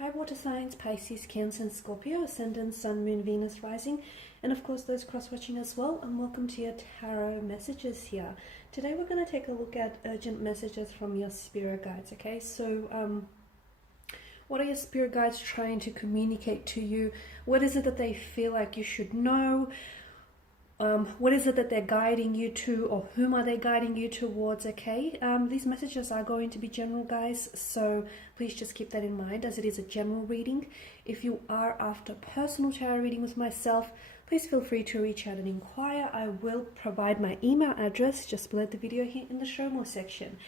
Hi water signs, Pisces, Cancer and Scorpio, Ascendant, Sun, Moon, Venus, Rising, and of course those cross-watching as well, and welcome to your tarot messages here. Today we're going to take a look at urgent messages from your spirit guides, okay? So what are your spirit guides trying to communicate to you? What is it that they feel like you should know? What is it that they're guiding you to, or whom are they guiding you towards, okay? These messages are going to be general, guys, so please just keep that in mind as it is a general reading. If you are after personal tarot reading with myself, please feel free to reach out and inquire. I will provide my email address just below the video here in the show more section.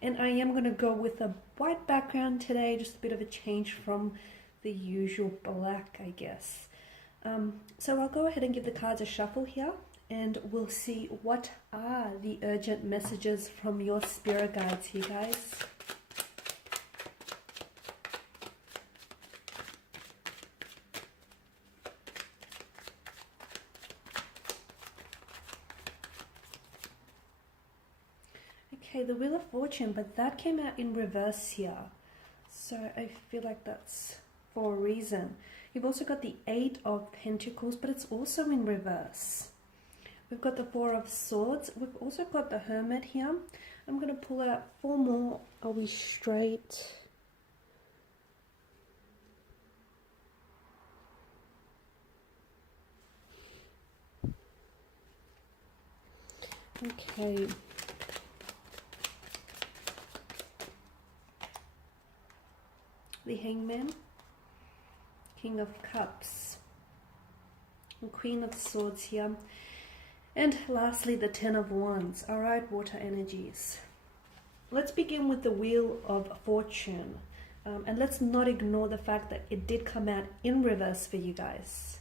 And I am going to go with a white background today, just a bit of a change from the usual black, I guess. So I'll go ahead and give the cards a shuffle here, and we'll see what are the urgent messages from your spirit guides here, guys. Okay, the Wheel of Fortune, but that came out in reverse here. So I feel like that's for a reason. You've also got the Eight of Pentacles, but it's also in reverse. We've got the Four of Swords. We've also got the Hermit here. I'm going to pull out four more. Are we straight? Okay. The Hangman, King of Cups, and Queen of Swords here, and lastly the Ten of Wands. All right, water energies. Let's begin with the Wheel of Fortune, and let's not ignore the fact that it did come out in reverse for you guys.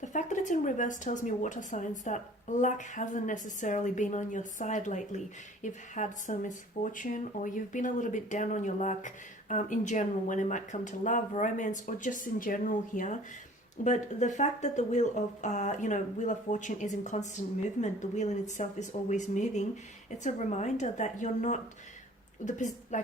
The fact that it's in reverse tells me, water signs, that luck hasn't necessarily been on your side lately. You've had some misfortune, or you've been a little bit down on your luck in general when it might come to love, romance, or just in general here. But the fact that the Wheel of, Wheel of Fortune is in constant movement, the wheel in itself is always moving, it's a reminder that you're not,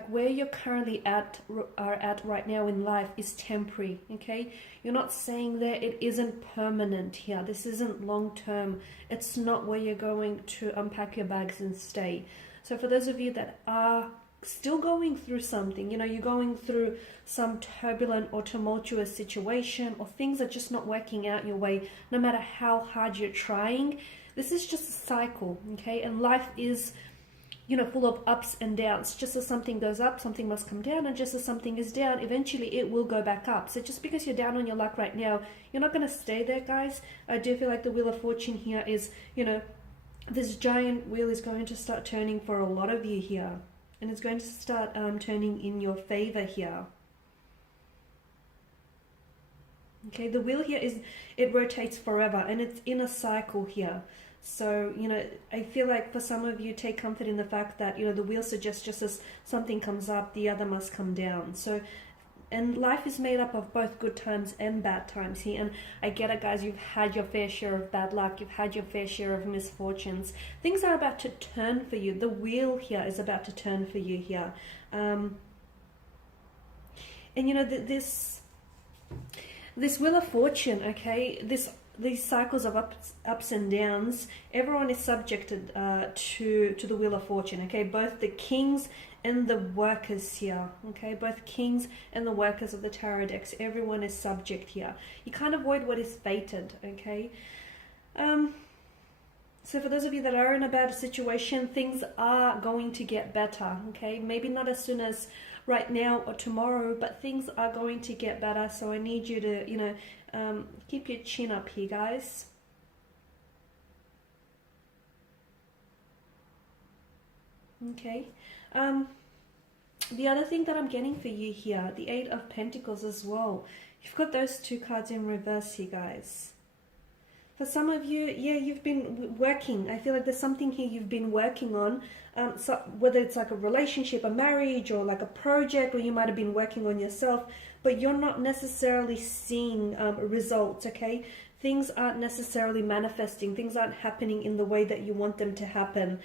where you're currently at right now in life is temporary, okay? You're not saying that it isn't permanent here. This isn't long term. It's not where you're going to unpack your bags and stay. So for those of you that are still going through something, you're going through some turbulent or tumultuous situation, or things are just not working out your way, no matter how hard you're trying, this is just a cycle, okay? And life is full of ups and downs. Just as something goes up, something must come down, and just as something is down, eventually it will go back up. So just because you're down on your luck right now, you're not going to stay there, guys. I do feel like the Wheel of Fortune here is, this giant wheel is going to start turning for a lot of you here, and it's going to start turning in your favor here. Okay, the wheel here it rotates forever, and it's in a cycle here. So, I feel like for some of you, take comfort in the fact that, the wheel suggests just as something comes up, the other must come down. So, and life is made up of both good times and bad times here. And I get it, guys, you've had your fair share of bad luck. You've had your fair share of misfortunes. Things are about to turn for you. The wheel here is about to turn for you here. And, this Wheel of Fortune, okay, these cycles of ups and downs, everyone is subjected to the Wheel of Fortune, okay? Both the kings and the workers here, okay? Both kings and the workers of the tarot decks, everyone is subject here. You can't avoid what is fated, okay? So for those of you that are in a bad situation, things are going to get better, okay? Maybe not as soon as right now or tomorrow, but things are going to get better. So I need you to, keep your chin up here, guys. Okay. The other thing that I'm getting for you here, the Eight of Pentacles as well. You've got those two cards in reverse here, guys. For some of you, yeah, you've been working. I feel like there's something here you've been working on. So whether it's like a relationship, a marriage, or like a project, or you might have been working on yourself, but you're not necessarily seeing results, okay? Things aren't necessarily manifesting. Things aren't happening in the way that you want them to happen.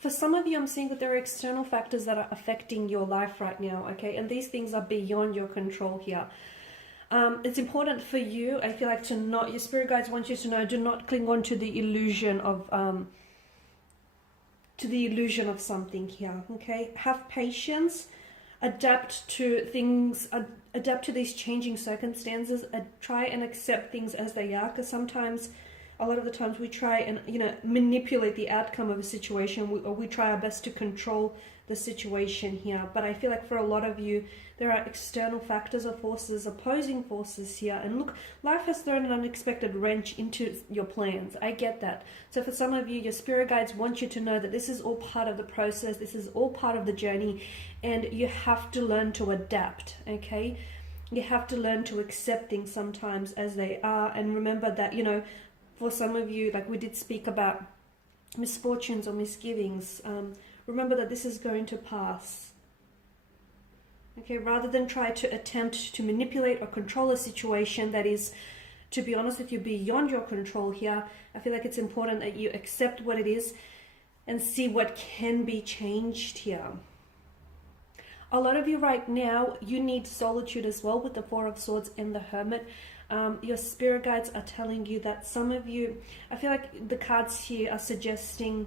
for some of you, I'm seeing that there are external factors that are affecting your life right now, okay? And these things are beyond your control here. It's important for you, I feel like, to not, your spirit guides want you to know, do not cling on to the illusion of something here, okay? Have patience, adapt to things, adapt to these changing circumstances, try and accept things as they are, because sometimes, a lot of the times, we try and, you know, manipulate the outcome of a situation, or we try our best to control the situation here. But I feel like for a lot of you, there are external factors or forces, opposing forces here. And look, life has thrown an unexpected wrench into your plans. I get that. So for some of you, your spirit guides want you to know that this is all part of the process. This is all part of the journey. And you have to learn to adapt, okay? You have to learn to accept things sometimes as they are. And remember that, you know, for some of you, like we did speak about misfortunes or misgivings, remember that this is going to pass. Okay, rather than try to attempt to manipulate or control a situation that is, to be honest with you, beyond your control here, I feel like it's important that you accept what it is and see what can be changed here. A lot of you right now, you need solitude as well with the Four of Swords and the Hermit. Your spirit guides are telling you that some of you, I feel like the cards here are suggesting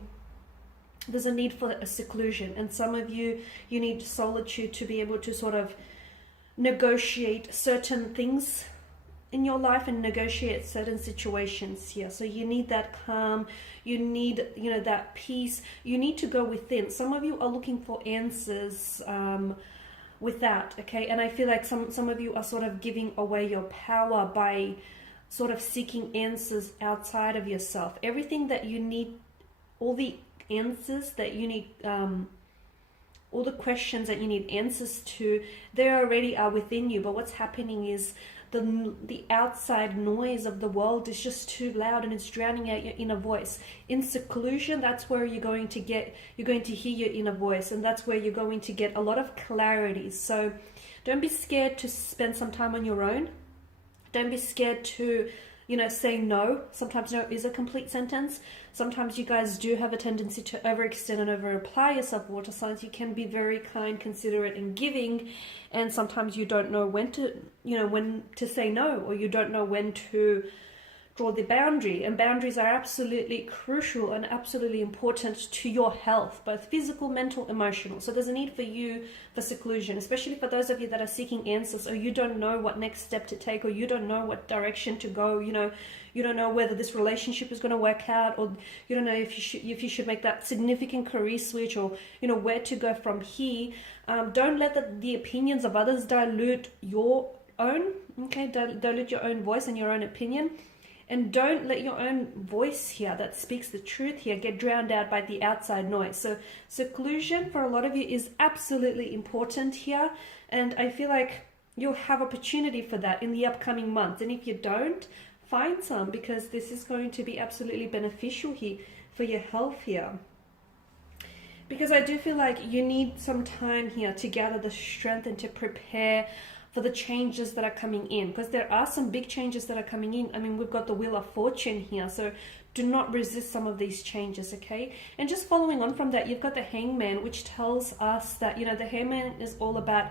there's a need for a seclusion, and some of you, you need solitude to be able to sort of negotiate certain things in your life and negotiate certain situations here. So you need that calm, you need, you know, that peace, you need to go within. Some of you are looking for answers with that, okay? And I feel like some of you are sort of giving away your power by sort of seeking answers outside of yourself. Everything that you need, all the answers that you need, all the questions that you need answers to, they already are within you. But what's happening is the outside noise of the world is just too loud and it's drowning out your inner voice. In seclusion, that's where you're going to hear your inner voice, and that's where you're going to get a lot of clarity. So don't be scared to spend some time on your own. Don't be scared to, you know, say no. Sometimes no is a complete sentence. Sometimes you guys do have a tendency to overextend and over-apply yourself, water signs. You can be very kind, considerate, and giving, and sometimes you don't know when to, you know, when to say no, or you don't know when to draw the boundary. And boundaries are absolutely crucial and absolutely important to your health, both physical, mental, emotional. So there's a need for you for seclusion, especially for those of you that are seeking answers, or you don't know what next step to take, or you don't know what direction to go. You know, you don't know whether this relationship is going to work out, or you don't know if you should make that significant career switch, or you know where to go from here. Don't let the opinions of others dilute your own. Okay, dilute your own voice and your own opinion. And don't let your own voice here that speaks the truth here get drowned out by the outside noise. So seclusion for a lot of you is absolutely important here. And I feel like you'll have opportunity for that in the upcoming months. And if you don't, find some, because this is going to be absolutely beneficial here for your health here. Because I do feel like you need some time here to gather the strength and to prepare for the changes that are coming in, because there are some big changes that are coming in. I mean, we've got the Wheel of Fortune here, so do not resist some of these changes, okay? And just following on from that, you've got the Hangman, which tells us that, you know, the Hangman is all about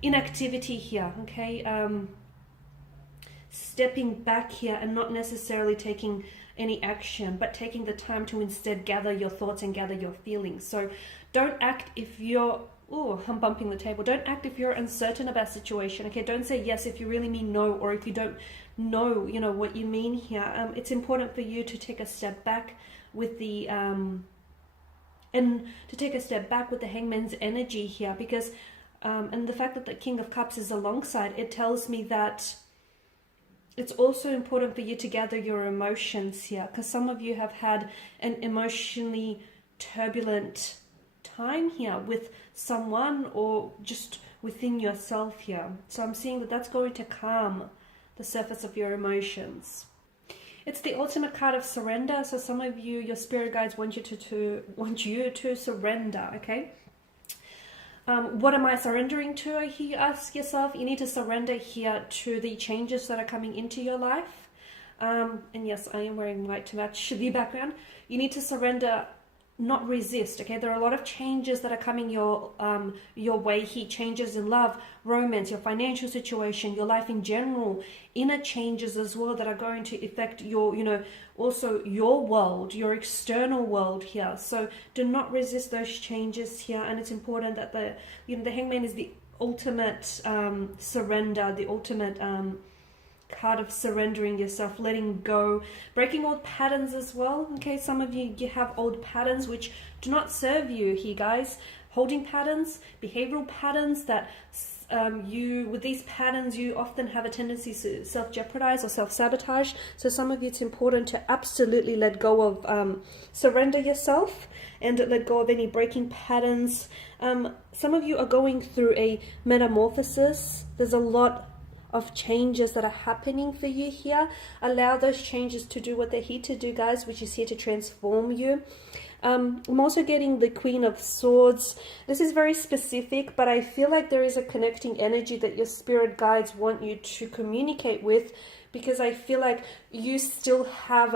inactivity here, okay? Stepping back here and not necessarily taking any action, but taking the time to instead gather your thoughts and gather your feelings. So don't act if you're, oh, I'm bumping the table. Don't act if you're uncertain about situation, okay? Don't say yes if you really mean no, or if you don't know, you know, what you mean here. It's important for you to take a step back with the, and to take a step back with the Hangman's energy here, because, and the fact that the King of Cups is alongside, it tells me that it's also important for you to gather your emotions here, because some of you have had an emotionally turbulent time here with someone or just within yourself here. So I'm seeing that that's going to calm the surface of your emotions. It's the ultimate card of surrender. So some of you, your spirit guides want you to surrender, okay? What am I surrendering to? I hear you ask yourself. You need to surrender here to the changes that are coming into your life. And yes, I am wearing white to match the background. You need to surrender, not resist. Okay, there are a lot of changes that are coming your way here. Changes in love, romance, your financial situation, your life in general, inner changes as well that are going to affect your, you know, also your world, your external world here. So do not resist those changes here. And it's important that the, you know, the Hangman is the ultimate surrender, the ultimate card of surrendering yourself, letting go, breaking old patterns as well. Okay, some of you have old patterns which do not serve you here, guys. Holding patterns, behavioral patterns that with these patterns you often have a tendency to self-jeopardize or self-sabotage. So some of you, it's important to absolutely let go of, surrender yourself and let go of any breaking patterns. Some of you are going through a metamorphosis. There's a lot of changes that are happening for you here. Allow those changes to do what they're here to do, guys, which is here to transform you. I'm also getting the Queen of Swords. This is very specific, but I feel like there is a connecting energy that your spirit guides want you to communicate with, because I feel like you still have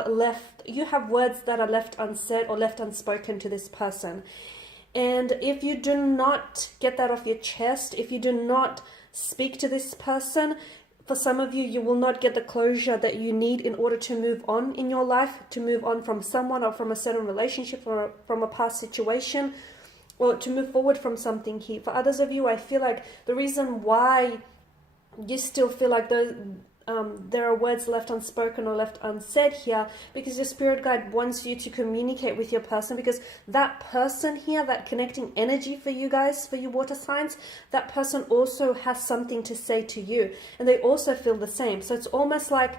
words that are left unsaid or left unspoken to this person. And if you do not get that off your chest, if you do not speak to this person, for some of you, you will not get the closure that you need in order to move on in your life, to move on from someone or from a certain relationship or from a past situation, or to move forward from something here. For others of you, I feel like the reason why you still feel like there are words left unspoken or left unsaid here, because your spirit guide wants you to communicate with your person, because that person here, that connecting energy for you guys, for you water signs, that person also has something to say to you, and they also feel the same. So it's almost like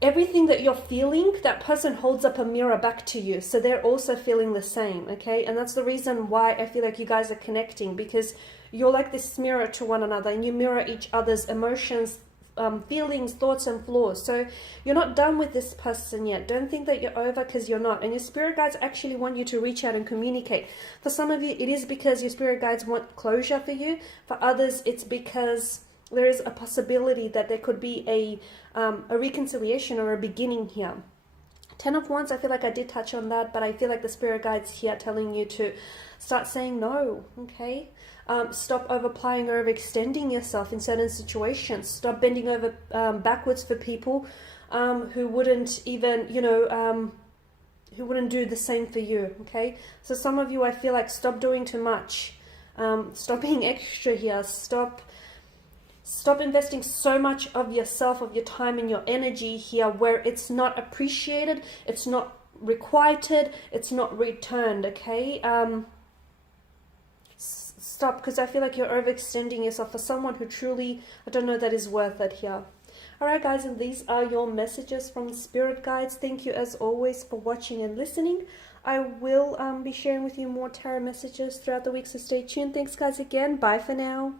everything that you're feeling, that person holds up a mirror back to you, so they're also feeling the same. Okay, and that's the reason why I feel like you guys are connecting, because you're like this mirror to one another, and you mirror each other's emotions, feelings, thoughts and flaws. So you're not done with this person yet. Don't think that you're over, because you're not. And your spirit guides actually want you to reach out and communicate. For some of you, it is because your spirit guides want closure for you. For others, it's because there is a possibility that there could be a reconciliation or a beginning here. 10 of Wands, I feel like I did touch on that, but I feel like the spirit guides here telling you to start saying no. Okay, stop overplying or overextending yourself in certain situations. Stop bending over backwards for people who wouldn't even, who wouldn't do the same for you. Okay, so some of you, I feel like, stop doing too much. Stop being extra here. Stop investing so much of yourself, of your time and your energy here where it's not appreciated, it's not requited, it's not returned. Okay, stop, because I feel like you're overextending yourself for someone who truly, I don't know, that is worth it here. Alright guys, and these are your messages from spirit guides. Thank you as always for watching and listening. I will be sharing with you more tarot messages throughout the week, so stay tuned. Thanks guys again. Bye for now.